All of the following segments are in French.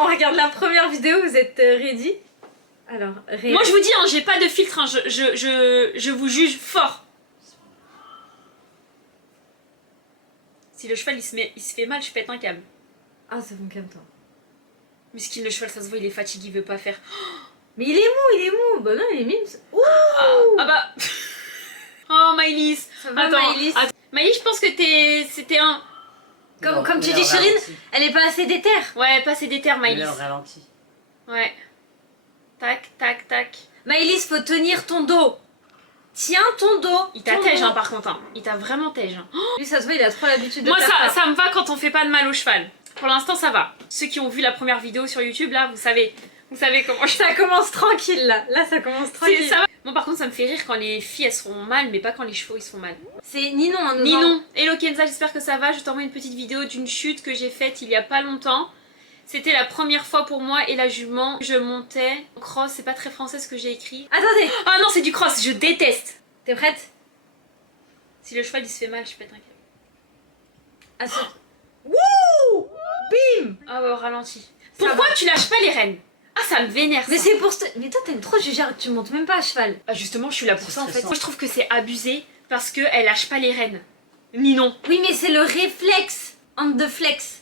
on regarde la première vidéo, vous êtes ready? Alors, moi je vous dis, hein, j'ai pas de filtre, hein, je vous juge fort. Si le cheval il se fait mal, je pète un câble. Ah, c'est bon, calme-toi. Miskin, le cheval, ça se voit, il est fatigué, il veut pas faire. Mais il est mou, il est mou. Bah non, il est mime. Ouh. Ah bah. Oh, Maëlys. Ça va, Attends, Maëlys? Maëlys, je pense que c'était un. Comme tu dis, Chérine, elle est pas assez déterre. Ouais, pas assez déter, Maëlys. ralenti. Ouais. Tac, tac, tac. Maëlys, faut tenir ton dos. Tiens ton dos. Il t'a tège, hein, par contre. Hein. Il t'a vraiment tège. Hein. Lui, ça se voit, il a trop l'habitude de Moi, faire ça me va quand on fait pas de mal au cheval. Pour l'instant, ça va. Ceux qui ont vu la première vidéo sur YouTube, là, vous savez comment je... Ça commence tranquille, là. Là, ça commence tranquille. Ça va. Moi, par contre, ça me fait rire quand les filles, elles se font mal, mais pas quand les chevaux, ils se font mal. C'est Ninon, hein, nous. Ninon, hello Kenza, j'espère que ça va. Je t'envoie une petite vidéo d'une chute que j'ai faite il y a pas longtemps. C'était la première fois pour moi et la jument. Je montais en cross, c'est pas très français ce que j'ai écrit. Attendez. Ah non, c'est du cross, je déteste. T'es prête? Si le cheval il se fait mal, je pète un câble. Ah, ça... Wouh! Bim! Ah ouais, au ralenti. Pourquoi tu lâches pas les rênes? Ah, ça me vénère ça. Mais c'est pour... Mais toi, t'aimes trop juger, tu montes même pas à cheval. Ah justement, je suis là pour ça en fait. stressant. Moi je trouve que c'est abusé parce qu'elle lâche pas les rênes. Ni non. Oui, mais c'est le réflexe. On the flex.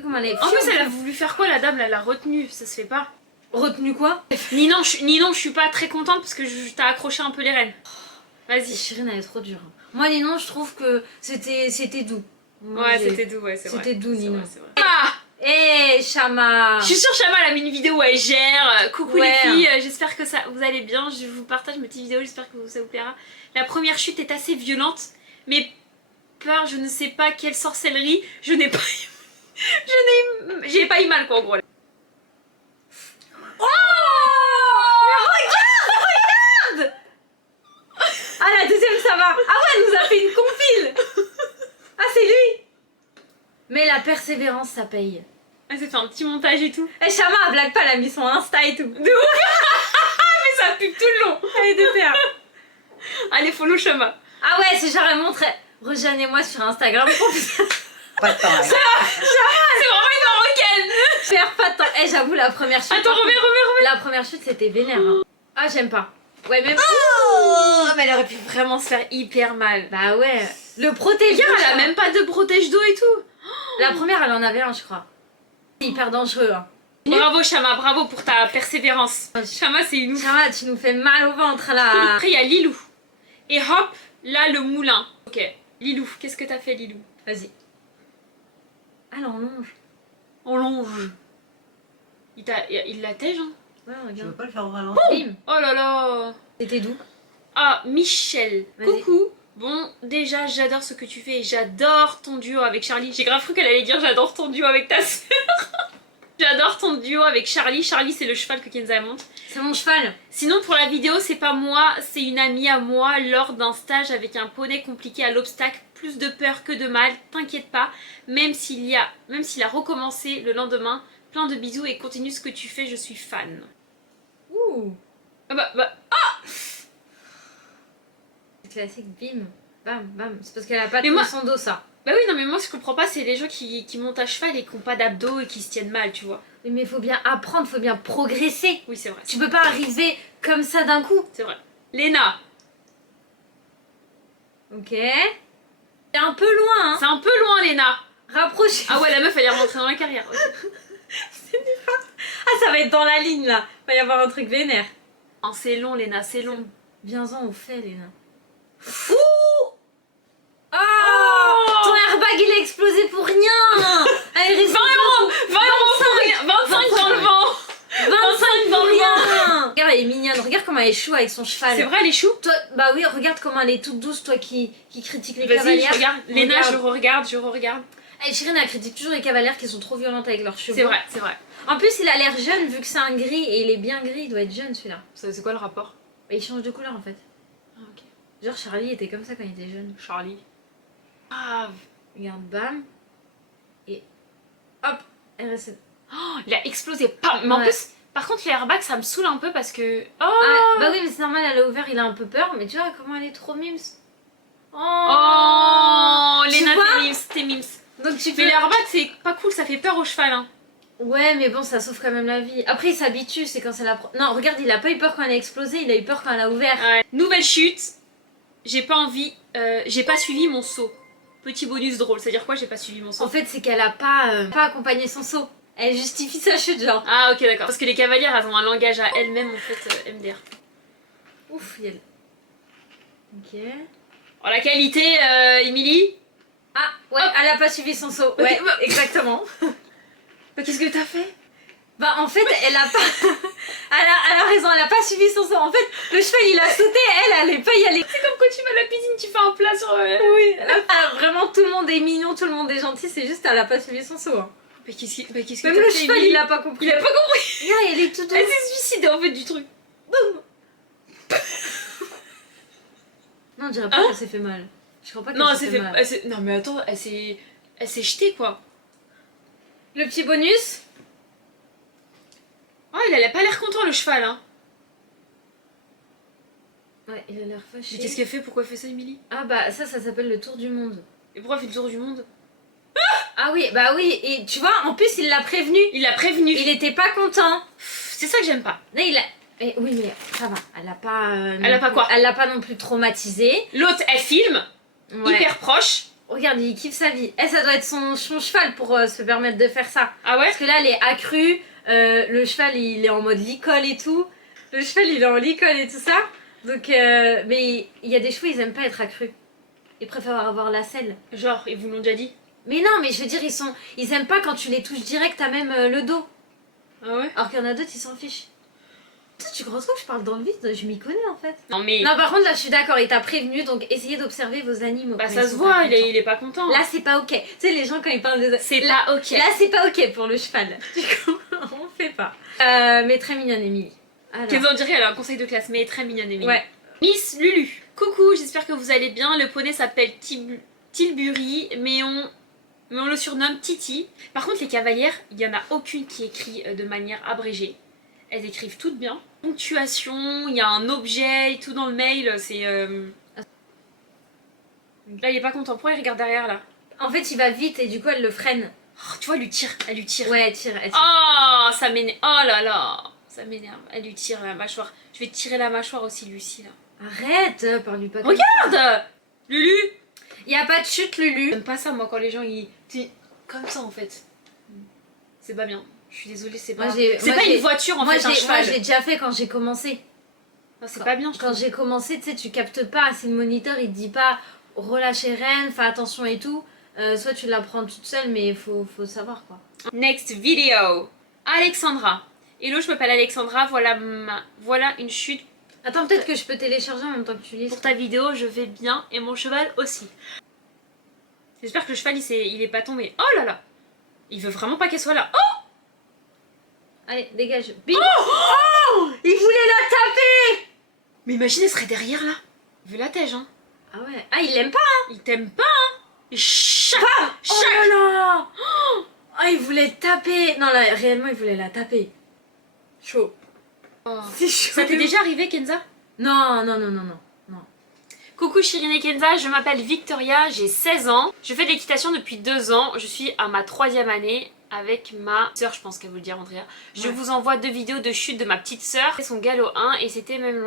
Comment elle est En plus, elle a voulu faire quoi la dame? Elle l'a retenue, ça se fait pas. Retenu quoi? Ni non, je suis pas très contente parce que t'as accroché un peu les rênes. Vas-y. Chérine, elle est trop dure. Moi, Ninon, je trouve que c'était doux. Moi, Ouais, j'ai- c'était doux, ouais, c'est vrai. C'était doux, C'est Ninon. vrai, c'est vrai. Ah, Eh, Chama! je suis sûre Chama elle a mis une vidéo où elle gère. Coucou Ouais. les filles, j'espère que ça vous allez bien. Je vous partage ma petite vidéo, j'espère que ça vous plaira. La première chute est assez violente, mais peur, je ne sais pas quelle sorcellerie, je n'ai pas j'ai pas eu mal quoi en gros. Oh! Mais regarde! Ah, la deuxième, ça va. Ah ouais, elle nous a fait une compile. Ah, c'est lui. Mais la persévérance, ça paye. Elle s'est fait un petit montage et tout. Eh, Chama, elle blague pas, elle a mis son Insta et tout. De ouf. Mais ça pue tout le long. Elle est déterre. Allez, follow Chama. Ah ouais, c'est genre, elle montre... Rejoignez-moi sur Instagram pour Pas de temps. C'est vraiment une marocaine. faire pas de temps. Eh, j'avoue, la première chute... Attends, remets. La première chute, c'était vénère. Hein. Ah, j'aime pas. Ouais, même... Oh, mais elle aurait pu vraiment se faire hyper mal. Bah ouais. Le protège. Regarde, elle a même pas de protège d'eau et tout. La première, elle en avait un, je crois. C'est hyper dangereux. Hein. Bravo Chama, bravo pour ta persévérance. Chama, c'est une ouf. Chama, tu nous fais mal au ventre là. Après, il y a Lilou. Et hop, là, le moulin. Ok. Lilou, qu'est-ce que t'as fait, Lilou? Vas-y. Ah, là, on longe. On longe. Il la tège, hein? Ouais, Je veux regarde. pas le faire au ralenti. Bim. Oh là là. C'était doux. Ah, Michel. Vas-y. Coucou. Bon, déjà, j'adore ce que tu fais. J'adore ton duo avec Charlie. J'ai grave cru qu'elle allait dire j'adore ton duo avec ta sœur. J'adore ton duo avec Charlie. Charlie, c'est le cheval que Kenza monte. C'est mon cheval. Sinon, pour la vidéo, c'est pas moi, c'est une amie à moi lors d'un stage avec un poney compliqué à l'obstacle. Plus de peur que de mal, t'inquiète pas. Même s'il a recommencé le lendemain. Plein de bisous et continue ce que tu fais, je suis fan. Ouh. Ah bah. C'est classique, bim. Bam, bam. C'est parce qu'elle a pas Mais tenu moi- son dos, ça. Bah oui, non, mais moi, ce que je comprends pas, c'est les gens qui montent à cheval et qui ont pas d'abdos et qui se tiennent mal, tu vois. Oui, mais faut bien apprendre, faut bien progresser. Oui, c'est vrai. Tu peux pas arriver comme ça d'un coup. C'est vrai. Léna, Ok. C'est un peu loin, hein. c'est un peu loin, Léna. Rapproche. Ah ouais, la meuf, elle est rentrée dans la carrière. Ok. Ah, ça va être dans la ligne, là. Va y avoir un truc vénère. Oh, c'est long, Léna, c'est long. Viens-en au fait, Léna. Ouh. Ah. Ton airbag, il a explosé pour rien. Allez, reste 20 euros 20 euros pour rien 25 dans le vent 25 dans pour le rien. Regarde, elle est mignonne. Regarde comment elle est chou avec son cheval. C'est vrai, les choux? Toi, bah oui, regarde comment elle est toute douce, toi qui critique les Vas-y, cavalières. je regarde. Léna, Regarde. je re-regarde. Eh, Chirine, elle critique toujours les cavalières qui sont trop violentes avec leurs chevaux. C'est vrai, c'est vrai. En plus, il a l'air jeune vu que c'est un gris et il est bien gris, il doit être jeune celui-là. C'est quoi le rapport? Bah, il change de couleur en fait. Ah, ok. Genre Charlie était comme ça quand il était jeune. Charlie. Ah, Regarde, bam. Et hop, elle reste. oh, il a explosé. Pam. Mais en Ouais. plus, par contre, l'airbag, ça me saoule un peu parce que... Oh, Ah, bah oui, mais c'est normal, elle a ouvert, il a un peu peur, mais tu vois comment elle est trop mimes. Oh, Oh, Tu Léna, vois t'es mimes. Donc tu peux. Mais l'airbag, c'est pas cool, ça fait peur au cheval. Hein. Ouais, mais bon, ça sauve quand même la vie. Après, il s'habitue, c'est quand c'est la... Non, regarde, il a pas eu peur quand elle a explosé, il a eu peur quand elle a ouvert. Ouais. Nouvelle chute. J'ai pas envie... j'ai pas suivi mon saut. Petit bonus drôle, c'est-à-dire quoi j'ai pas suivi mon saut? En fait, c'est qu'elle a pas accompagné son saut. Elle justifie sa chute, genre. Ah ok d'accord. Parce que les cavalières, elles ont un langage à elles-mêmes en fait, MDR. Ouf, il y a... Ok... Oh la qualité, Émilie. Ah, ouais, elle a pas suivi son saut. Ouais, Ok, bah- exactement. Bah, qu'est-ce que t'as fait? Bah, en fait, elle a pas... elle a raison, elle a pas suivi son saut. En fait, le cheval, il a sauté, elle allait pas y aller. C'est comme quand tu vas à la piscine, tu fais un plat sur... Oui, vraiment, tout le monde est mignon, tout le monde est gentil, c'est juste elle a pas suivi son saut. Hein. Mais qu'est-ce que Même t'as le fait, cheval, Émilie? il a pas compris. Il a pas compris. Regarde, elle est tout douce. Elle s'est suicidée en fait du truc. Non, on dirait pas qu'elle s'est fait mal. Je crois pas qu'elle Non, elle s'est s'est fait fait... mal. Non mais attends, elle s'est jetée quoi. Le petit bonus. Oh, il a pas l'air content le cheval hein. Ouais, il a l'air fâché. Mais qu'est-ce qu'elle fait? Pourquoi elle fait ça, Émilie? Ah bah ça s'appelle le tour du monde. Et pourquoi elle fait le tour du monde? Ah oui, bah oui, et tu vois, en plus il l'a prévenu. Il l'a prévenu. Il était pas content. C'est ça que j'aime pas. Non, il a... oui, mais ça va, elle l'a pas... Elle a pas quoi? Elle l'a pas non plus traumatisé. L'autre, elle filme, Ouais. hyper proche. Regarde, il kiffe sa vie. Elle, ça doit être son cheval pour se permettre de faire ça. Ah ouais? Parce que là, elle est accrue. Le cheval, il est en mode licol et tout. Le cheval, il est en licol et tout ça. Donc, mais il y a des chevaux, ils aiment pas être accrus. Ils préfèrent avoir la selle. Genre, ils vous l'ont déjà dit? Mais non, mais je veux dire, ils aiment pas quand tu les touches direct à même le dos. Ah ouais? Alors qu'il y en a d'autres, ils s'en fichent. Toi, tu crois que je parle dans le vide? Je m'y connais en fait. Non mais... Non, par contre, là, je suis d'accord, il t'a prévenu, donc essayez d'observer vos animaux. Bah quand ça ils se sont voit, pas il contents. est pas content. Là, c'est pas ok. Tu sais, les gens, quand ils parlent de... C'est Là- pas ok. Là, c'est pas ok pour le cheval. Du coup, on fait pas. Mais très mignonne, Émilie. Alors. Kenza, on dirait elle a un conseil de classe, mais elle est très mignonne, Émilie. Ouais. Miss Lulu. Coucou, j'espère que vous allez bien. Le poney s'appelle Tilbury, mais on le surnomme Titi. Par contre, les cavalières, il y en a aucune qui écrit de manière abrégée. Elles écrivent toutes bien. Ponctuation, il y a un objet et tout dans le mail, c'est... Là, il est pas content. Pourquoi il regarde derrière, là? En fait, il va vite et du coup, elle le freine. Oh, tu vois, elle lui tire. Ouais, elle tire. Oh, ça m'énerve. Oh là là, ça m'énerve. Elle lui tire la mâchoire. Je vais tirer la mâchoire aussi, Lucie, là. Arrête, parle-lui pas comme Regarde Lulu. Il y a pas de chute, Lulu. J'aime pas ça, moi, quand les gens, ils... C'est comme ça, en fait. C'est pas bien. Je suis désolée, c'est pas... C'est pas une voiture, en fait, un Moi, cheval. je l'ai déjà fait quand j'ai commencé. Non, c'est pas bien, je Quand trouve. j'ai commencé, tu sais, tu captes pas. Si le moniteur, il te dit pas relâchez Rennes, fais attention et tout. Soit tu l'apprends toute seule, mais il faut savoir, quoi. Next video. Alexandra. Hello, je m'appelle Alexandra. Voilà une chute. Attends, peut-être que je peux télécharger en même temps que tu lis. Pour ta vidéo, je vais bien et mon cheval aussi. J'espère que le cheval, il est pas tombé. Oh là là. Il veut vraiment pas qu'elle soit là. Oh! Allez, dégage. Bim. Oh, il voulait la taper. Mais imagine, elle serait derrière là. Il veut la tège, hein. Ah ouais. Ah, il l'aime pas, hein. Il t'aime pas, hein. Et chac, Oh chac. là là. Oh, il voulait taper. Non, là, réellement, il voulait la taper. Chaud. Oh. C'est chaud. Ça t'est déjà arrivé, Kenza? Non. Coucou Chirine et Kenza, je m'appelle Victoria, j'ai 16 ans. Je fais de l'équitation depuis 2 ans. Je suis à ma 3e année avec ma soeur, je pense qu'elle veut le dire, Andrea. Je vous envoie 2 vidéos de chute de ma petite soeur. Son galop 1 et c'était même...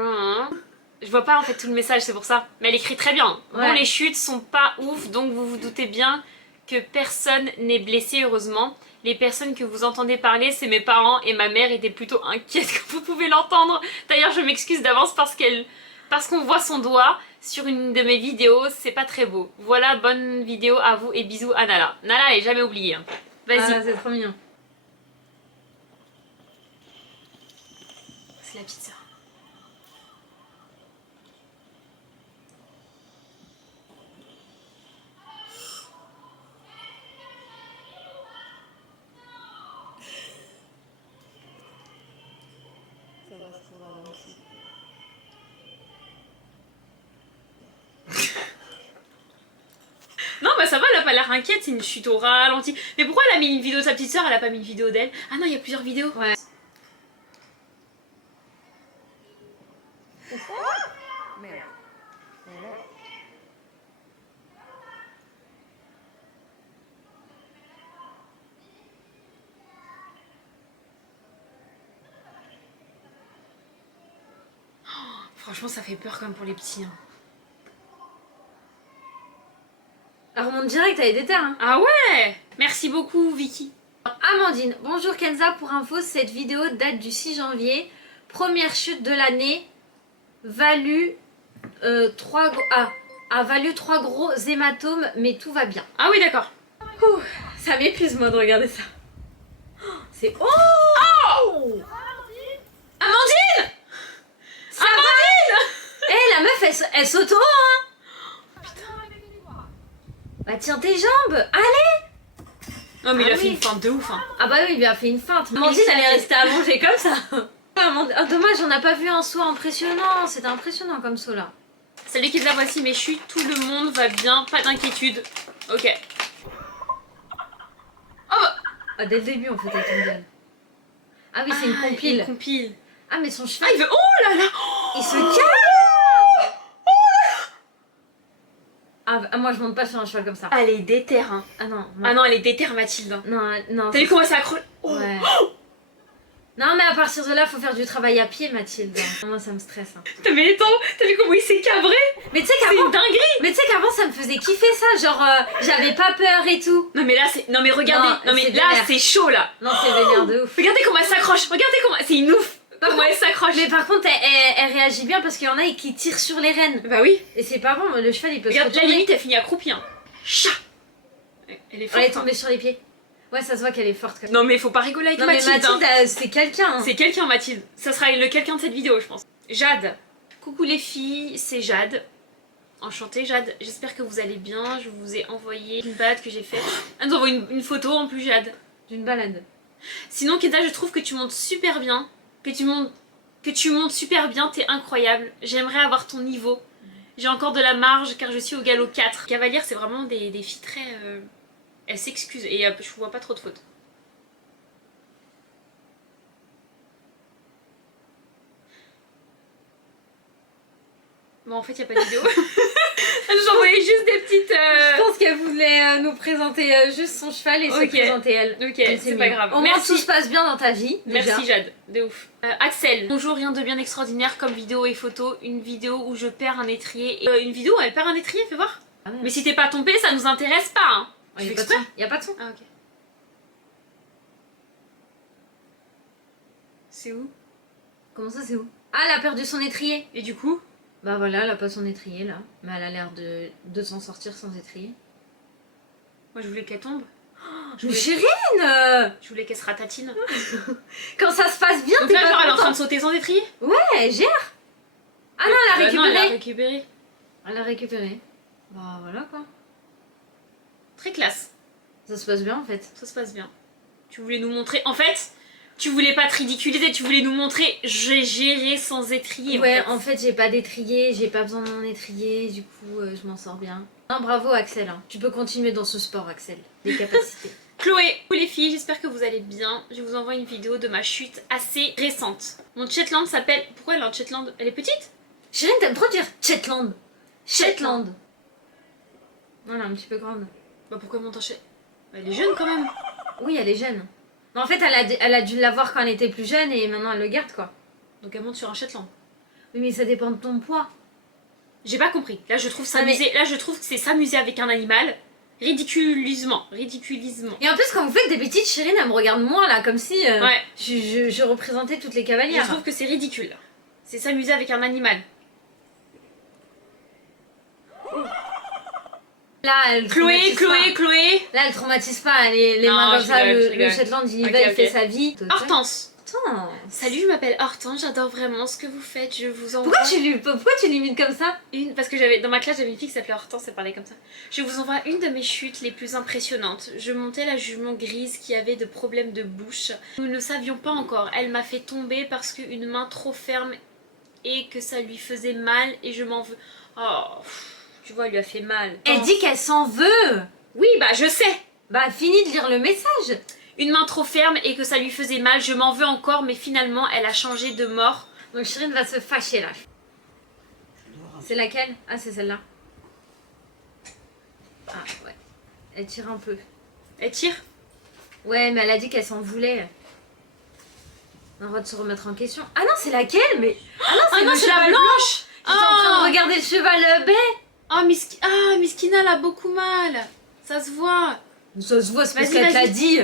Je vois pas en fait tout le message, c'est pour ça. Mais elle écrit très bien. Ouais. Bon, les chutes sont pas ouf, donc vous vous doutez bien que personne n'est blessé, heureusement. Les personnes que vous entendez parler, c'est mes parents et ma mère était plutôt inquiète, comme vous pouvez l'entendre. D'ailleurs, je m'excuse d'avance parce qu'on voit son doigt sur une de mes vidéos, c'est pas très beau. Voilà, bonne vidéo à vous et bisous à Nala. Nala, elle est jamais oubliée. Hein. Vas-y. Ah, c'est trop mignon. C'est la petite sœur. Non, bah ça va, elle a pas l'air inquiète, c'est une chute au ralenti. Mais pourquoi elle a mis une vidéo de sa petite sœur, elle a pas mis une vidéo d'elle? Ah non, il y a plusieurs vidéos. Ouais. Franchement, ça fait peur comme pour les petits. Hein. Elle remonte direct, elle est déter. Hein. Ah ouais. Merci beaucoup, Vicky. Amandine, bonjour Kenza, pour info, cette vidéo date du 6 janvier. Première chute de l'année, valu 3 gros hématomes, mais tout va bien. Ah oui, d'accord. Ça m'épuise moi de regarder ça. C'est... Oh, Amandine. ça va. Eh, la meuf, elle s'auto, hein. Bah tiens tes jambes, allez. Non, mais il Ah a fait oui. une feinte de ouf. Hein. Ah bah oui, il lui a fait une feinte. Amandine, elle est restée allongée comme ça. Ah, dommage, on n'a pas vu un saut impressionnant. C'était impressionnant comme saut là. Salut Kenza, voici mes chutes. Tout le monde va bien, pas d'inquiétude. Ok. Ah, dès le début, en fait, elle tombe bien. Ah oui, c'est une compile. Une compile. Ah, mais son cheval, Ah, il veut. Oh là là. il se calme. Ah, moi, je monte pas sur un cheval comme ça. Elle est déter. Hein. Ah non, non. Ah non, elle est déter, Mathilde. Non, non. T'as vu comment elle s'accroche? Oh. Ouais. Non, mais à partir de là, faut faire du travail à pied, Mathilde. Moi, ça me stresse. Hein. T'as vu comment il s'est cabré? Mais tu sais C'est qu'avant, une dinguerie. ça me faisait kiffer ça. Genre, j'avais pas peur et tout. Non mais là c'est... Non mais regardez. Non, Non, mais c'est là vénère. c'est chaud là. Non, c'est vénère de ouf. Regardez comment elle s'accroche. Regardez comment... C'est une ouf. Comment elle s'accroche. Mais par contre, elle réagit bien parce qu'il y en a qui tirent sur les rênes. Bah oui. Et c'est pas bon, le cheval il peut Regarde, se la retourner. limite elle finit accroupie. Hein. Chat. Elle est forte. Elle est tombée sur les pieds. Ouais, ça se voit qu'elle est forte quand même. Non mais faut pas rigoler avec Non, mais Mathilde. Mathilde, hein. c'est quelqu'un. Hein. C'est quelqu'un Mathilde. Ça sera le quelqu'un de cette vidéo je pense. Jade. Coucou les filles, c'est Jade. Enchantée Jade, j'espère que vous allez bien. Je vous ai envoyé une balade que j'ai faite. Elle nous envoie une photo en plus Jade. D'une balade. Sinon Kenza, je trouve que tu montes super bien. Que tu montes super bien, t'es incroyable. J'aimerais avoir ton niveau. J'ai encore de la marge car je suis au galop 4. Cavalière, c'est vraiment des filles très... Elles s'excusent et je vois pas trop de fautes. Bon, en fait, y a pas de vidéo. Elle nous envoyait juste des petites... Je pense qu'elle voulait nous présenter juste son cheval et se Ok. présenter elle. Ok, Et c'est pas mieux. grave. Au moins Merci. tout se passe bien dans ta vie. Déjà. Merci Jade, de ouf. Axel, bonjour, rien de bien extraordinaire comme vidéo et photo. Une vidéo où je perds un étrier. Une vidéo où elle perd un étrier, fais voir. Ah ouais. Mais si t'es pas tombé, ça nous intéresse pas. Hein. Il Tu y fais a pas de exprès son. Y a pas de son. Ah ok. C'est où? Comment ça, c'est où? Ah, elle a perdu son étrier. Et du coup? Bah voilà, elle a pas son étrier là. Mais elle a l'air de s'en sortir sans étrier. Moi je voulais qu'elle tombe. Mais Chérine, Je voulais qu'elle se ratatine. quand ça se passe bien, Donc t'es là, pas genre, elle est en train content. de sauter sans étrier? Ouais, gère. Ah non, elle a Bah non, elle a récupéré. récupéré. Elle a récupéré. Bah voilà quoi. Très classe. Ça se passe bien en fait. Ça se passe bien. Tu voulais nous montrer... En fait, tu voulais pas te ridiculiser, tu voulais nous montrer j'ai géré sans étrier. Ouais, en en fait, j'ai pas d'étrier, j'ai pas besoin de mon étrier, du coup, je m'en sors bien. Non, bravo Axel, hein. Tu peux continuer dans ce sport, Axel. Des capacités. Chloé, coucou les filles, j'espère que vous allez bien. Je vous envoie une vidéo de ma chute assez récente. Mon Shetland s'appelle... Pourquoi elle est en Shetland? Elle est petite? Chérine, t'aimes trop dire Shetland. Shetland. Voilà, un petit peu grande. Bah pourquoi elle monte en Shetland? Elle est jeune quand même. Oui, elle est jeune. Mais en fait, elle a dû l'avoir quand elle était plus jeune et maintenant elle le garde, quoi. Donc elle monte sur un Shetland. Oui, mais ça dépend de ton poids. J'ai pas compris. Là je trouve Ah, mais- s'amuser... Là je trouve que c'est s'amuser avec un animal. Ridiculisement. Et en plus, quand vous faites des petites, Chérine, elle me regarde moi, là, comme si Ouais. je représentais toutes les Je cavalières. trouve que c'est ridicule. C'est s'amuser avec un animal. Là, elle Chloé, traumatise Chloé, pas. Chloé. Là, elle traumatise pas. Les Non, mains comme je ça, rigole, je le rigole. Shetland, il y Ok, va, il ok. fait sa vie. Hortense. Attends. Salut, je m'appelle Hortense, j'adore vraiment ce que vous faites, je vous envoie Pourquoi tu l'imites comme ça? parce que j'avais dans ma classe j'avais une fille qui s'appelait Hortense, elle parlait comme ça. Je vous envoie une de mes chutes les plus impressionnantes. Je montais la jument grise qui avait de problèmes de bouche. Nous ne le savions pas encore. Elle m'a fait tomber parce qu'une main trop ferme et que ça lui faisait mal et je m'en veux. Oh, tu vois, elle lui a fait mal. Elle dit qu'elle s'en veut. Oui, bah je sais. Bah, finis de lire le message. Une main trop ferme et que ça lui faisait mal, je m'en veux encore, mais finalement elle a changé de mort. Donc Chérine va se fâcher là. C'est laquelle? Ah, c'est celle-là. Ah, ouais. Elle tire un peu. Elle tire. Ouais, mais elle a dit qu'elle s'en voulait. On a le droit de se remettre en question. Ah non, c'est laquelle? Mais... Ah non, Ah non, le c'est la cheval blanche. J'étais en train Ah. de regarder le cheval baie. Miskina, elle a beaucoup mal. Ça se voit. Ça se voit, c'est parce Vas-y, qu'elle te l'a vas-y. dit.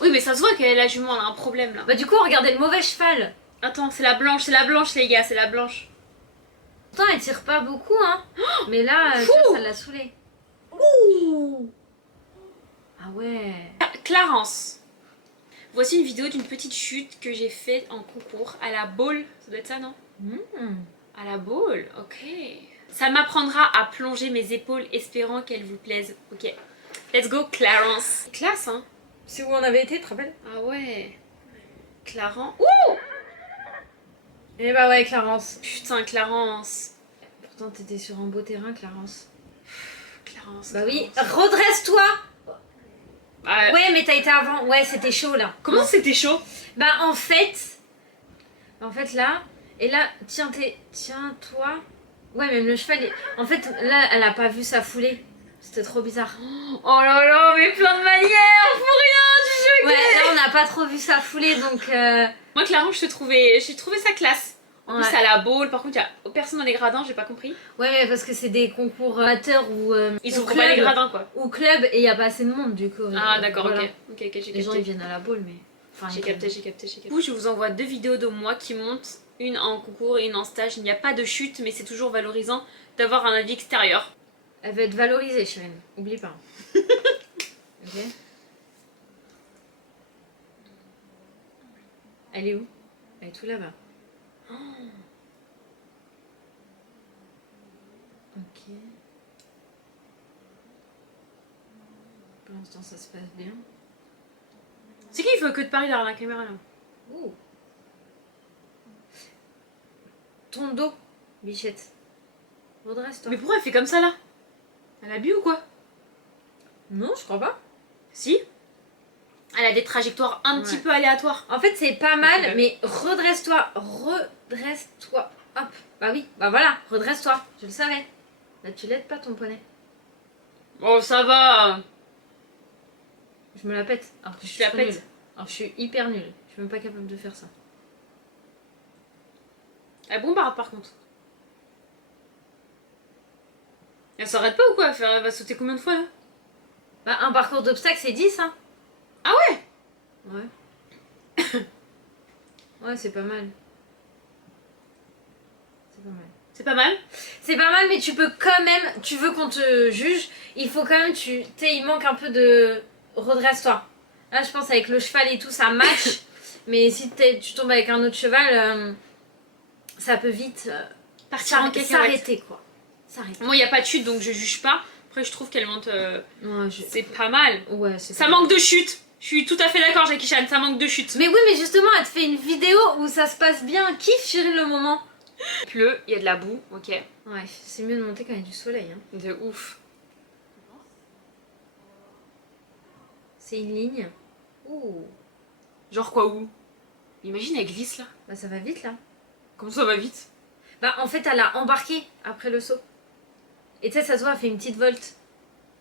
Oui, mais ça se voit que la jument elle a un problème là. Bah du coup, on regardait le mauvais cheval. Attends, c'est la blanche, les gars, c'est la blanche. Pourtant, elle tire pas beaucoup, hein. Mais là, tu vois, ça l'a saoulée. Ah ouais. Clarence. Voici une vidéo d'une petite chute que j'ai faite en concours à la boule. Ça doit être ça, non? À la boule, ok. Ça m'apprendra à plonger mes épaules, espérant qu'elles vous plaisent. Ok. Let's go, Clarence. Classe, hein? C'est où on avait été, tu te rappelles? Ah ouais. Clarence. Eh bah ouais, Clarence. Putain, Clarence. Pourtant, t'étais sur un beau terrain, Clarence. Clarence. Bah oui. Clarence. Redresse-toi. Bah, Ouais, mais t'as été avant. Ouais, c'était chaud là. comment c'était chaud? Bah en fait là, et là, tiens-toi. Ouais, même le cheval, en fait là, elle a pas vu sa foulée. C'était trop bizarre. Oh là là, mais plein de manières, pour rien, Ouais, là on n'a pas trop vu sa foulée donc. Moi, Clarence, j'ai trouvé ça classe. En Ouais. plus, à la boule, par contre, il y a personne dans les gradins, j'ai pas compris. Ouais, mais parce que c'est des concours amateurs ou. Ils ou ouvrent pas les club, gradins, quoi. ou club et il y a pas assez de monde du coup. Ah, d'accord, Voilà. ok, j'ai Les gens ils capté. viennent à la boule, mais. Enfin, J'ai ils capté. Du coup, je vous envoie 2 vidéos de moi qui montent, une en concours et une en stage. Il n'y a pas de chute, mais c'est toujours valorisant d'avoir un avis extérieur. Elle va être valorisée, Chérine. Oublie pas. Ok. Elle est où? Elle est tout là-bas. Ok. Pour l'instant, ça se passe bien. C'est qui il faut que de Paris derrière la caméra là? Ouh. Ton dos, bichette. Redresse-toi. Mais pourquoi elle fait comme ça là? Elle a bu ou quoi? Non, je crois pas. Si. Elle a des trajectoires un petit peu aléatoires. En fait, c'est pas mal, Ok. mais redresse-toi. Redresse-toi. Hop. Bah oui, bah voilà, redresse-toi. Je le savais. Là, tu l'aides pas ton poney. Oh, ça va. Je me la pète. Alors que je Tu suis la trop pètes. nulle. Alors je suis hyper nulle. Je suis même pas capable de faire ça. Elle bombarde par contre. Elle s'arrête pas ou quoi? Elle va sauter combien de fois là? Bah, un parcours d'obstacles, c'est 10, hein. Ah ouais? Ouais. Ouais, c'est pas mal. C'est pas mal. C'est pas mal. C'est pas mal, mais tu peux quand même. Tu veux qu'on te juge, il faut quand même. Tu sais, il manque un peu de. Redresse-toi. Là, je pense avec le cheval et tout, ça match. Mais si tu tombes avec un autre cheval, ça peut vite Partir en cacahuète. s'arrêter, quoi. S'arrêter. Moi, il n'y a pas de chute donc je juge pas. Après, je trouve qu'elle monte. Ouais, C'est pas mal. ouais, c'est Ça pas manque de chute. Je suis tout à fait d'accord, Jackie Chan, ça manque de chute. Mais oui, mais justement, elle te fait une vidéo où ça se passe bien. Kiffe, chérie, le moment. Il pleut, il y a de la boue, ok. Ouais, c'est mieux de monter quand il y a du soleil. Hein. De ouf. C'est une ligne. Ouh. Genre quoi où? Imagine, elle glisse là. Bah, ça va vite là. Comment ça va vite? Bah, en fait, elle a embarqué après le saut. Et tu sais, ça se voit, elle fait une petite volte.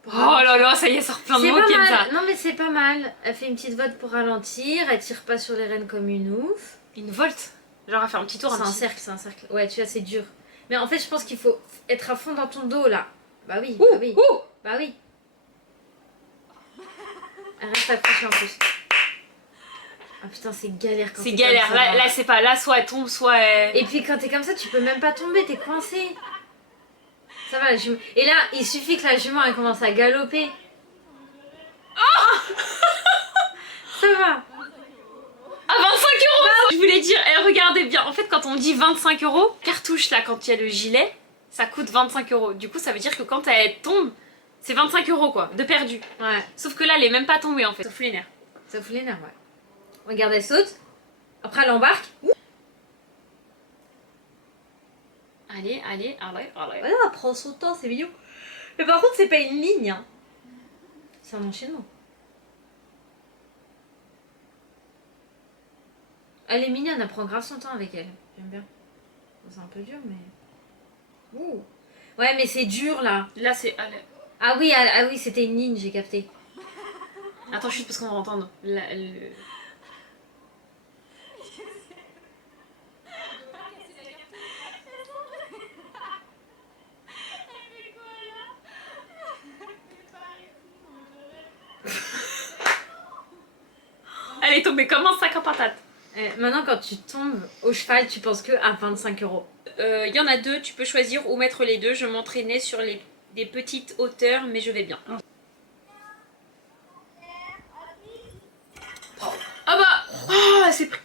Oh là là, ça y est, ça sort plein de C'est mots, pas Kenza. mal. Non, mais c'est pas mal. Elle fait une petite volte pour ralentir. Elle tire pas sur les rênes comme une ouf. Une volte. Genre, elle fait un petit tour, C'est un petit... cercle, c'est un cercle. Ouais, tu vois, c'est dur. Mais en fait, je pense qu'il faut être à fond dans ton dos là. Bah oui, Ouh, bah oui. ouh. Bah oui. Elle reste accrochée en plus. Ah putain, c'est galère quand C'est t'es galère, comme ça. là c'est pas, là soit elle tombe, soit elle... Et puis quand t'es comme ça, tu peux même pas tomber, t'es coincé. Ça va, la jument. Et là, il suffit que la jument elle commence à galoper. Oh ça va. À 25 euros. Je voulais dire, regardez bien, en fait quand on dit 25 euros, cartouche là, quand il y a le gilet, ça coûte 25 euros. Du coup ça veut dire que quand elle tombe, c'est 25 euros quoi, de perdu. Ouais, Sauf que là elle est même pas tombée en fait, sauf les nerfs. ça fout les nerfs, ouais. Regarde, elle saute. Après, elle embarque. Allez. Ouais, elle prend son temps, c'est mignon. Mais par contre, c'est pas une ligne. Hein. C'est un enchaînement. Elle est mignonne, elle prend grave son temps avec elle. J'aime bien. Bon, c'est un peu dur, mais. Ouh. Ouais, mais c'est dur là. Là c'est... Ah oui, c'était une ligne, j'ai capté. Attends, chute parce qu'on va entendre. est tombé comme un sac en patate. Maintenant, quand tu tombes au cheval, tu penses que à 25 euros. Il y en a deux, tu peux choisir ou mettre les deux. Je m'entraînais sur des petites hauteurs, mais je vais bien. Ah bah, elle s'est pris.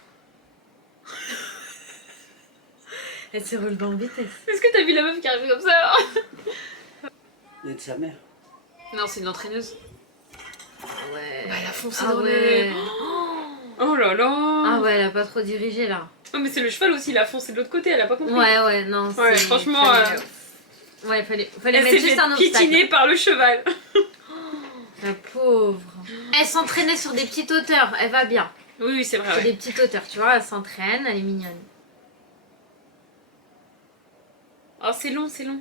Elle se roule dans le vitesse. Est-ce que t'as vu la meuf qui arrive comme ça? Il est de sa mère. Non, c'est une entraîneuse. Ouais. Bah, elle a foncé Ah dans ouais. le... Oh là là. Ah ouais, elle a pas trop dirigé là. Oh, mais c'est le cheval aussi, il a foncé de l'autre côté, elle a pas compris. Ouais, non. Ouais, c'est- franchement, Ouais, fallait elle mettre s'est juste fait un obstacle. piétiner par le cheval. La pauvre. Elle s'entraînait sur des petites hauteurs, elle va bien. Oui, c'est vrai. Sur Ouais. des petites hauteurs, tu vois, elle s'entraîne, elle est mignonne. Oh, c'est long, c'est long.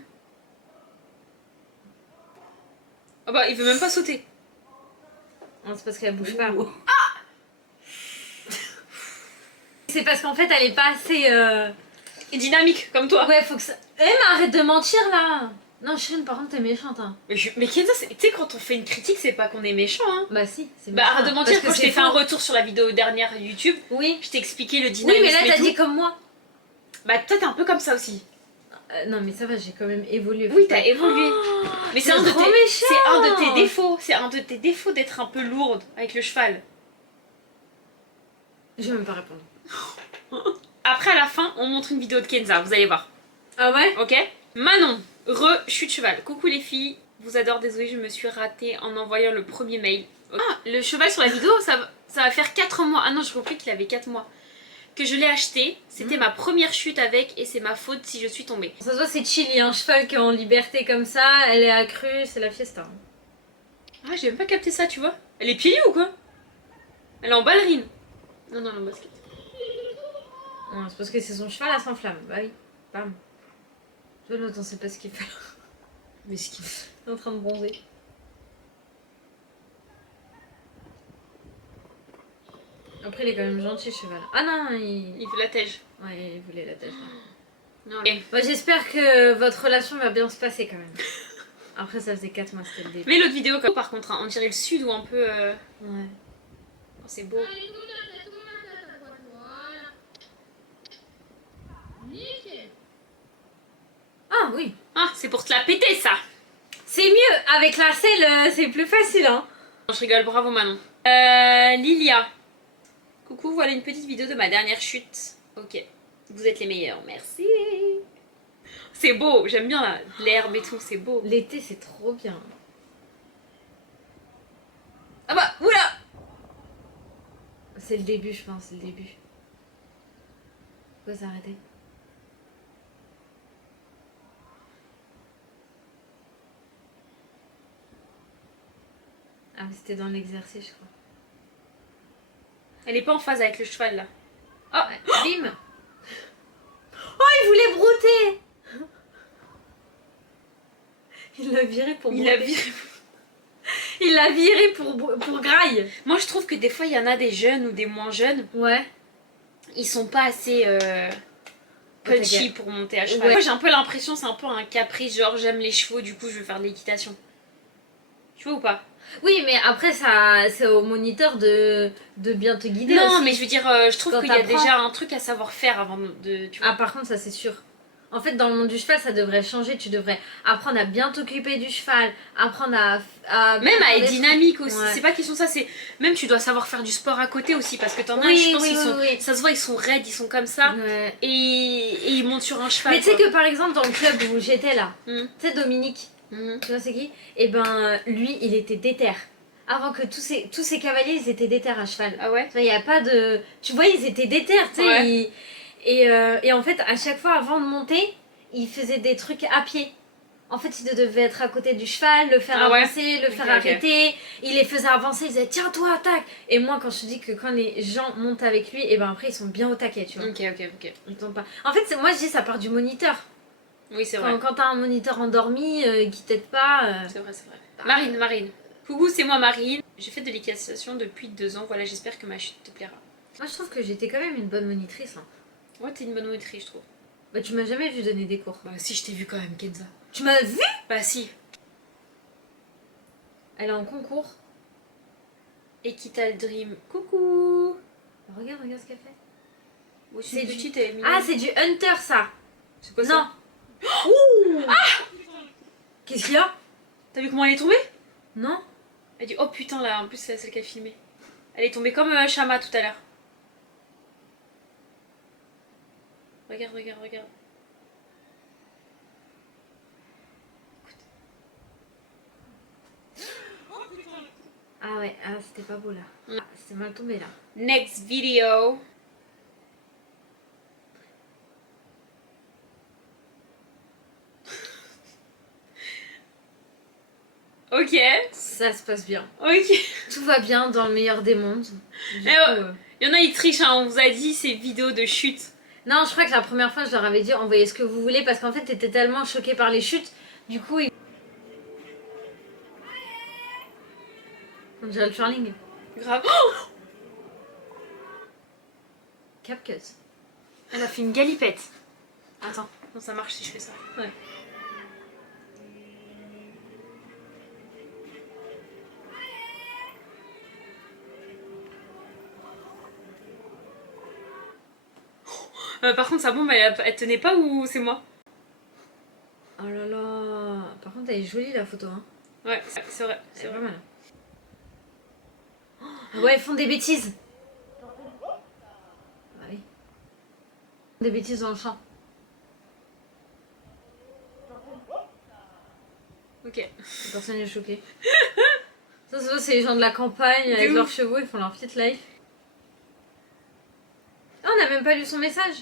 Oh bah, il veut même pas sauter. Non, c'est parce qu'elle bouge pas. Ouh. C'est parce qu'en fait, elle est pas assez. Et dynamique, comme toi. Ouais, faut que ça. Eh, mais arrête de mentir là! Non, Chine, par contre, t'es méchante, hein. Mais Kenza, tu sais, quand on fait une critique, c'est pas qu'on est méchant, hein. Bah, si, c'est Bah, méchant. arrête de mentir, Parce que quand je c'est t'ai fait un faux. retour sur la vidéo dernière YouTube, Oui. je t'ai expliqué le Oui, dynamisme mais là, et t'as tout. dit comme moi. Bah, toi, t'es un peu comme ça aussi. Non, mais ça va, j'ai quand même évolué. Oui, faut t'as pas- évolué. Mais c'est c'est un de trop tes... méchant. C'est un de tes défauts. C'est un de tes défauts d'être un peu lourde avec le cheval. Je vais même pas répondre. Après, à la fin, on montre une vidéo de Kenza, vous allez voir. Ah ouais? Ok? Manon, chute cheval. Coucou les filles, vous adore, désolée, je me suis ratée en envoyant le premier mail. Ok. Ah, le cheval sur la vidéo, ça va faire 4 mois. Ah non, j'ai compris qu'il avait 4 mois. Que je l'ai acheté, c'était ma première chute avec et c'est ma faute si je suis tombée. Ça se voit, c'est Chili, un cheval qui est en liberté comme ça, elle est accrue, c'est la fiesta. Ah, j'ai même pas capté ça, tu vois. Elle est pieds nus ou quoi? Elle est en ballerine. Non, elle est en basket. Non, c'est parce que c'est son cheval, elle s'enflamme. Bah oui, bam. Je l'autre, on sait pas ce qu'il fait. Mais ce qu'il... Il est en train de bronzer. Après, il est quand même gentil, le cheval. Ah non, Il veut la tège. Ouais, il voulait la tête. Non, Bah, j'espère que votre relation va bien se passer quand même. Après, ça faisait 4 mois, c'était le début. mais l'autre vidéo, par contre, hein, on dirait le sud ou un peu... Ouais. Oh, c'est beau. Ah oui. Ah, c'est pour te la péter, ça. C'est mieux, avec la selle, c'est plus facile, hein. Je rigole, bravo Manon. Lilia. Coucou, voilà une petite vidéo de ma dernière chute. Ok, vous êtes les meilleurs, merci. C'est beau, j'aime bien l'herbe et tout, c'est beau. L'été, c'est trop bien. Ah bah, oula. C'est le début, je pense, c'est le début. Pourquoi s'arrêter? Ah, mais c'était dans l'exercice, je crois. Elle est pas en phase avec le cheval là. Oh, bim! Oh, il voulait brouter! Il l'a viré pour Il a brouter. viré. Il l'a viré pour graille. Moi je trouve que des fois il y en a des jeunes ou des moins jeunes, Ouais. ils sont pas assez punchy pour monter à cheval. Ouais. Moi j'ai un peu l'impression c'est un peu un caprice, genre j'aime les chevaux du coup je veux faire de l'équitation. Tu vois ou pas? Oui, mais après, ça, c'est au moniteur de bien te guider Non, aussi. mais je veux dire, je trouve Quand qu'il y a t'apprends. déjà un truc à savoir faire avant de. Tu vois. Ah, par contre, ça c'est sûr. En fait, dans le monde du cheval, ça devrait changer. Tu devrais apprendre à bien t'occuper du cheval, apprendre à Même à faire être des dynamique aussi. Ouais. C'est pas question de ça, c'est. Même tu dois savoir faire du sport à côté aussi. Parce que t'en as, Oui, je pense oui, qu'ils oui, sont. oui. Ça se voit, ils sont raides, ils sont comme ça. trucs. Ouais. Et ils montent sur un cheval. Mais tu sais quoi. que par exemple, dans le club où j'étais là, Mhm. tu sais, Dominique, Mhm. tu vois c'est qui? Et ben, lui, il était déter. Avant que tous ces cavaliers, ils étaient déter à cheval. Ah ouais? Il n'y a pas de. Tu vois, ils étaient déter, tu sais. Ouais. Et en fait, à chaque fois, avant de monter, ils faisaient des trucs à pied. En fait, ils devaient être à côté du cheval, le faire Ah ouais. avancer, le faire Ok, ok. arrêter. Il les faisait avancer, ils disaient tiens, toi, attaque. Et moi, quand je te dis que quand les gens montent avec lui, et ben après, ils sont bien au taquet, tu vois. Ok, ok. Ils tombent pas. En fait, moi, je dis ça part du moniteur. Oui, c'est vrai. Quand t'as un moniteur endormi qui t'aide pas. C'est vrai, c'est vrai. Marine. Coucou, c'est moi Marine. J'ai fait de l'équitation depuis 2 ans. Voilà, j'espère que ma chute te plaira. Moi, je trouve que j'étais quand même une bonne monitrice. Hein. Ouais, t'es une bonne monitrice, je trouve. Bah, tu m'as jamais vu donner des cours. Bah, si, je t'ai vu quand même, Kenza. Tu m'as vu? Bah, si. Elle est en concours. Equital Dream. Coucou. Regarde ce qu'elle fait. C'est du- petite, elle est mignonne. Ah, c'est du Hunter, ça. C'est quoi Non. ça? Qu'est-ce qu'il y a? T'as vu comment elle est tombée? Non. Elle dit oh putain là, en plus c'est celle qui a filmé. Elle est tombée comme Shama tout à l'heure. Regarde. Ah ouais, ah, c'était pas beau là. Mm. Ah, c'était mal tombé là. Next video. Ok. Ça se passe bien. Ok. Tout va bien dans le meilleur des mondes. Du Eh coup, ouais. Il y en a, ils trichent, hein. On vous a dit ces vidéos de chute. Non, je crois que la première fois, je leur avais dit envoyez ce que vous voulez parce qu'en fait, t'étais tellement choquée par les chutes. Du coup, on dirait le curling. Grave. Oh, CapCut. elle a fait une galipette. Attends, non, ça marche si je fais ça. Ouais. Par contre, sa bombe, elle tenait pas ou c'est moi? Oh là là. Par contre, elle est jolie la photo. Hein. Ouais, c'est vrai. C'est pas mal. Oh, ouais, ils font des bêtises. Bah oui. Des bêtises dans le champ. Ok. Personne n'est choqué. Ça, c'est les gens de la campagne avec ouf. leurs chevaux, ils font leur petite life. Ah, on n'a même pas lu son message.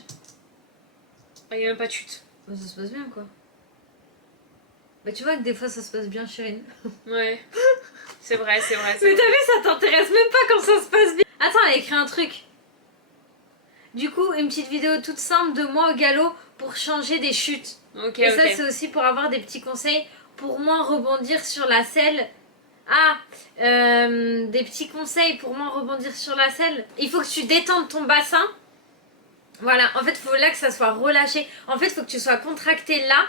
Il n'y a même pas de chute. Bah, ça se passe bien quoi. Bah tu vois que des fois ça se passe bien, Chérine. Ouais. C'est vrai. Mais t'as vu, ça t'intéresse même pas quand ça se passe bien. Attends, elle a écrit un truc. Du coup, une petite vidéo toute simple de moi au galop pour changer des chutes. Ok, Et ça, ok. c'est aussi pour avoir des petits conseils pour moins rebondir sur la selle. Ah, des petits conseils pour moins rebondir sur la selle. Il faut que tu détendes ton bassin. Voilà, en fait, il faut là que ça soit relâché. En fait, il faut que tu sois contracté là,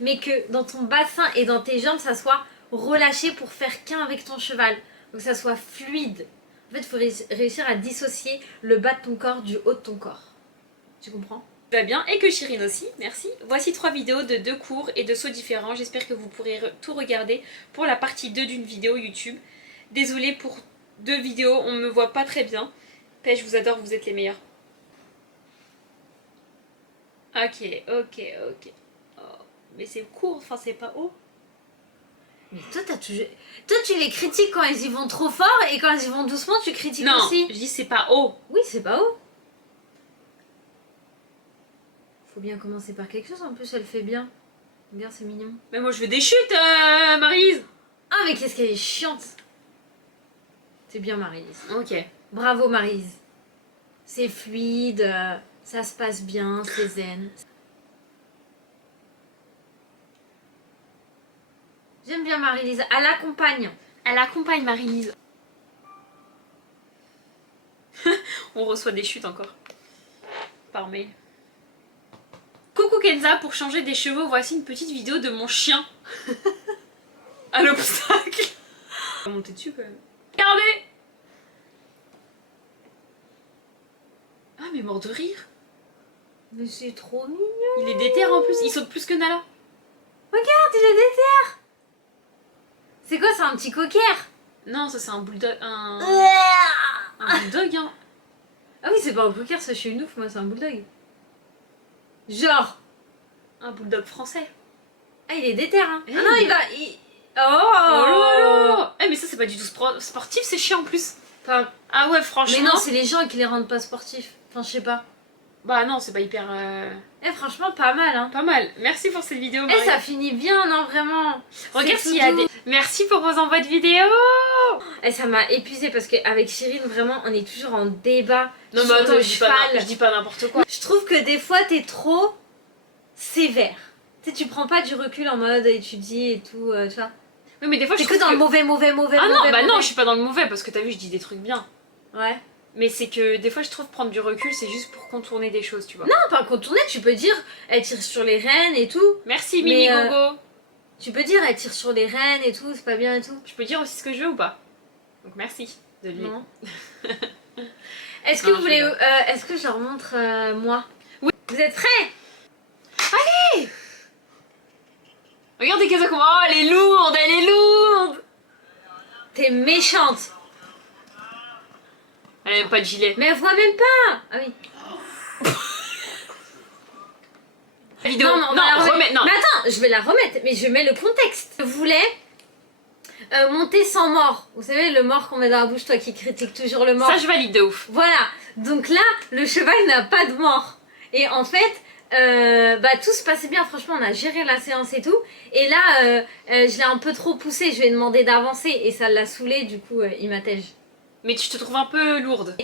mais que dans ton bassin et dans tes jambes, ça soit relâché pour faire qu'un avec ton cheval. Donc, que ça soit fluide. En fait, il faut réussir à dissocier le bas de ton corps du haut de ton corps. Tu comprends ? Va bien et que Chirine aussi, merci. Voici 3 vidéos de 2 cours et de sauts différents. J'espère que vous pourrez tout regarder pour la partie 2 d'une vidéo YouTube. Désolée pour 2 vidéos, on me voit pas très bien. Pêche, je vous adore, vous êtes les meilleurs. Ok. Oh, mais c'est court, enfin c'est pas haut. Mais toi, toi, tu les critiques quand ils y vont trop fort et quand ils y vont doucement, tu critiques Non, aussi. je dis c'est pas haut. Oui, c'est pas haut. Faut bien commencer par quelque chose, en plus elle fait bien. Regarde, c'est mignon. Mais moi je veux des chutes, Maryse. Ah, mais qu'est-ce qu'elle est chiante. C'est bien, Maryse. Ok. Bravo, Maryse. C'est fluide, ça se passe bien, c'est zen. J'aime bien Marie-Lise. Elle accompagne. Elle accompagne Marie-Lise. On reçoit des chutes encore. Par mail. Coucou Kenza, pour changer des chevaux, voici une petite vidéo de mon chien. À l'obstacle. On va monter dessus quand même. Regardez. Ah mais mort de rire. Mais c'est trop mignon. Il est déter en plus, il saute plus que Nala. Regarde, il est déter. C'est quoi, c'est un petit cocker? Non, ça c'est un bulldog. Un bulldog, hein. Ah oui, c'est pas un cocker, ça je suis une ouf, moi c'est un bulldog. Genre. Un bulldog français. Ah, il est déter, hein. Eh, Ah non, mais- il va... Oh là Oh, là. Eh mais ça c'est pas du tout sportif, c'est chiant en plus. Enfin, Ah ouais, franchement. mais non, c'est les gens qui les rendent pas sportifs. Enfin, je sais pas. Bah non, c'est pas hyper... Eh, franchement, pas mal, hein. Pas mal. Merci pour cette vidéo, Eh, Marie. ça finit bien, non, vraiment. Regarde C'est s'il y a tout des... doux. Merci pour vos envois de vidéos. Eh, ça m'a épuisée parce qu'avec Cyril, vraiment, on est toujours en débat Non mais sur attends, le je cheval. dis pas n'importe quoi. Je trouve que des fois, t'es trop sévère. Tu sais, tu prends pas du recul en mode étudier et tout, tu vois. Oui mais des fois je T'es que trouve dans le mauvais. Ah non, mauvais, bah non, mauvais. je suis pas dans le mauvais parce que t'as vu, je dis des trucs bien. Ouais. Mais c'est que des fois je trouve prendre du recul, c'est juste pour contourner des choses, tu vois. Non, pas contourner, tu peux dire, elle tire sur les rênes et tout. Merci Mais, Mimi Gogo. Tu peux dire, elle tire sur les rênes et tout, c'est pas bien et tout. Je peux dire aussi ce que je veux ou pas? Donc merci. de l'huile. Non. Est-ce que Non, vous je voulez... rigole. Est-ce que je leur montre moi? Oui. Vous êtes prêts? Regardez Kenza comment... Oh, elle est lourde, elle est lourde. T'es méchante. Elle a même pas de gilet. Mais elle voit même pas. Ah oui. La vidéo. Non, mais on va la remettre. remets. Non. Mais attends, je vais la remettre, mais je mets le contexte. Je voulais monter sans mort. Vous savez, le mort qu'on met dans la bouche, toi qui critiques toujours le mort. Ça, je valide de ouf. Voilà. Donc là, le cheval n'a pas de mort. Et en fait, tout se passait bien. Franchement, on a géré la séance et tout. Et là, je l'ai un peu trop poussé. Je lui ai demandé d'avancer et ça l'a saoulé. Du coup, il m'attège. Mais tu te trouves un peu lourde.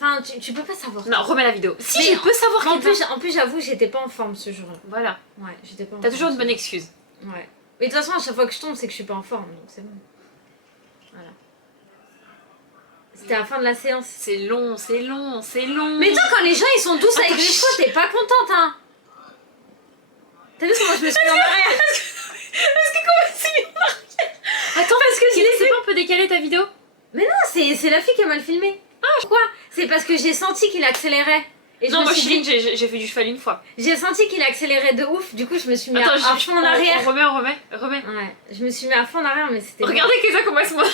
Enfin, tu peux pas savoir. Non, remets la vidéo. Si, Mais je peux savoir En Kenza. plus, j'avoue, j'étais pas en forme ce jour-là. Voilà. Ouais, j'étais pas en T'as forme toujours une ce bonne jour. excuse. Ouais. Mais de toute façon, à chaque fois que je tombe, c'est que je suis pas en forme, donc c'est bon. Voilà. C'était la fin de la séance. C'est long, c'est long, c'est long. Mais toi, quand les gens ils sont douces avec Attends, les chevaux, t'es pas contente, hein? T'as vu comment je me suis mis en arrière? Parce que comment c'est Attends, parce que c'est pas un peu décalé ta vidéo? Mais non, c'est la fille qui a mal filmé. Ah, quoi? C'est parce que j'ai senti qu'il accélérait. Et je Non, me moi suis Chine, dit, j'ai fait du cheval une fois. j'ai senti qu'il accélérait de ouf, du coup je me suis mis Attends, à fond en arrière. On remets. Ouais, je me suis mis à fond en arrière, mais c'était... Regardez Kenza comment elle se montre.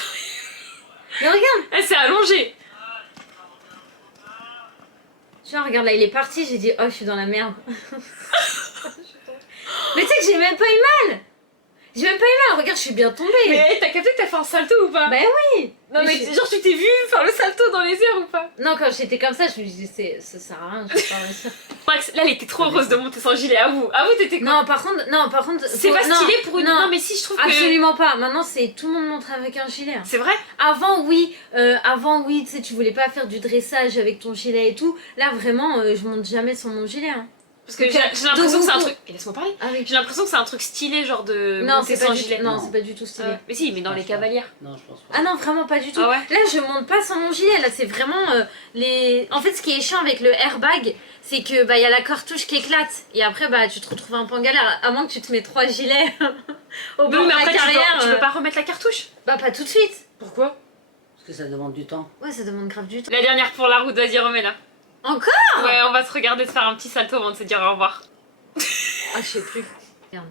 Mais regarde, Elle s'est allongée. genre regarde là, il est parti, j'ai dit, oh je suis dans la merde. Mais tu sais que j'ai même pas eu mal. J'ai même pas eu mal, regarde, je suis bien tombée. Mais t'as capté que t'as fait un salto ou pas? Bah oui. Non mais je- genre tu t'es vu faire le salto dans les airs ou pas? Non, quand j'étais comme ça, je me disais, ça sert à rien, je vais pas réussir. Max, là elle était trop heureuse de monter sans gilet, à vous t'étais quoi? Non, par contre... C'est faut- pas non, stylé pour une... Non, Non mais si je trouve que... absolument pas. Maintenant, c'est tout le monde montre avec un gilet. Hein. C'est vrai? Avant, oui, tu sais, tu voulais pas faire du dressage avec ton gilet et tout. Là, vraiment, je monte jamais sans mon gilet. Hein. Parce que Ok. j'ai l'impression Donc, que c'est un vous- truc... Et laisse-moi parler. Ah oui. J'ai l'impression que c'est un truc stylé genre de Non, monter c'est pas sans du gilet. non, Non. c'est pas du tout stylé. Mais si, mais dans les cavalières. Non, je pense pas. Ah non, vraiment pas du tout. Ah ouais? Là, je monte pas sans mon gilet. Là, c'est vraiment les. En fait, ce qui est chiant avec le airbag, c'est que y a la cartouche qui éclate et après tu te retrouves un peu en galère. À moins que tu te mets 3 gilets au Oui, bord mais de la après carrière. tu peux pas remettre la cartouche. Bah pas tout de suite. Pourquoi? Parce que ça demande du temps. Ouais, ça demande grave du temps. La dernière pour la route, vas-y remets-la. Encore? Ouais, on va se regarder de faire un petit salto avant de se dire au revoir. Ah, je sais plus.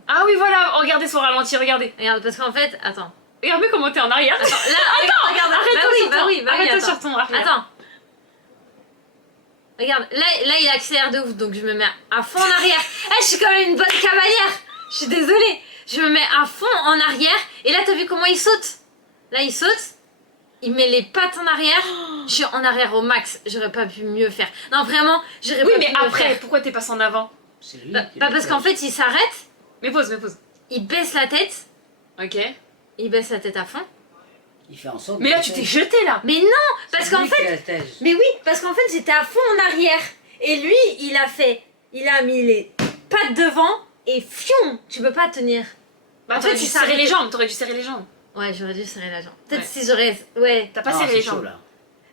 Ah oui voilà, regardez son ralenti, regardez. Regarde, parce qu'en fait, attends. Regarde comment t'es en arrière. Attends, là, regarde. Arrête-toi attends, sur ton arrière. Attends. Regarde, là il accélère de ouf, donc je me mets à fond en arrière. Je suis quand même une bonne cavalière. Je suis désolée. Je me mets à fond en arrière. Et là, t'as vu comment il saute? Là, il saute. Il met les pattes en arrière. Je suis en arrière au max. J'aurais pas pu mieux faire. Non, vraiment, j'aurais Oui pas mais pu mieux après, faire. pourquoi t'es passé en avant? C'est lui Bah, qui parce le qu'en fait. fait, il s'arrête. Mais pause. Il baisse la tête. Ok. Il baisse la tête à fond. Il fait en sorte. Mais là tu t'es jeté là. Mais non, parce qu'en fait, mais oui, parce qu'en fait j'étais à fond en arrière. Et lui, il a mis les pattes devant et fion, tu peux pas tenir. Bah En t'aurais fait, dû il serrer s'arrête. les jambes, t'aurais dû serrer les jambes. Ouais, j'aurais dû serrer la jambe. Peut-être Ouais. si j'aurais... Ouais, T'as pas Non, serré c'est les chaud jambes. là.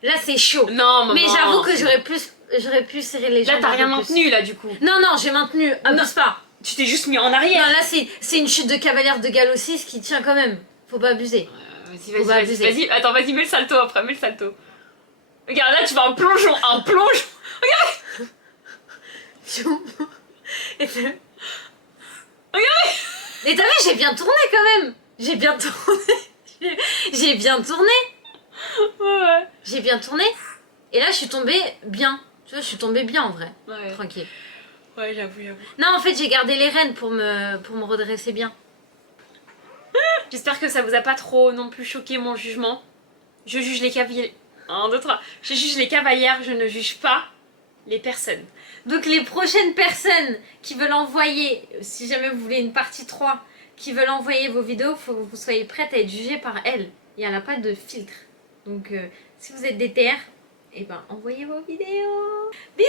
là c'est chaud. Non maman. Mais j'avoue que j'aurais pu serrer les jambes. Là t'as un rien peu plus. maintenu là du coup. Non, j'ai maintenu. Abuse pas. Tu t'es juste mis en Non, arrière. là c'est une chute de cavalière de galop 6 qui tient quand même. Faut pas abuser. Faut pas abuser. Vas-y, attends, vas-y, mets le salto après, mets le salto. Regarde, là, tu vas en plongeon, Et t'as Et t'as vu, j'ai bien tourné quand même. J'ai bien tourné. J'ai bien tourné. Ouais, J'ai bien tourné. Et là, je suis tombée bien. Tu vois, je suis tombée bien en vrai. ouais. Tranquille. Ouais, j'avoue. Non, en fait, j'ai gardé les rênes pour me redresser bien. J'espère que ça vous a pas trop non plus choqué mon jugement. Je juge les cavalières. 1, 2, 3. Je juge les cavalières, je ne juge pas les personnes. Donc, les prochaines personnes qui veulent envoyer, si jamais vous voulez une partie 3, qui veulent envoyer vos vidéos, faut que vous soyez prêtes à être jugées par elles. Il n'y en a pas de filtre. Donc, si vous êtes des TR, eh ben, envoyez vos vidéos. Bisous!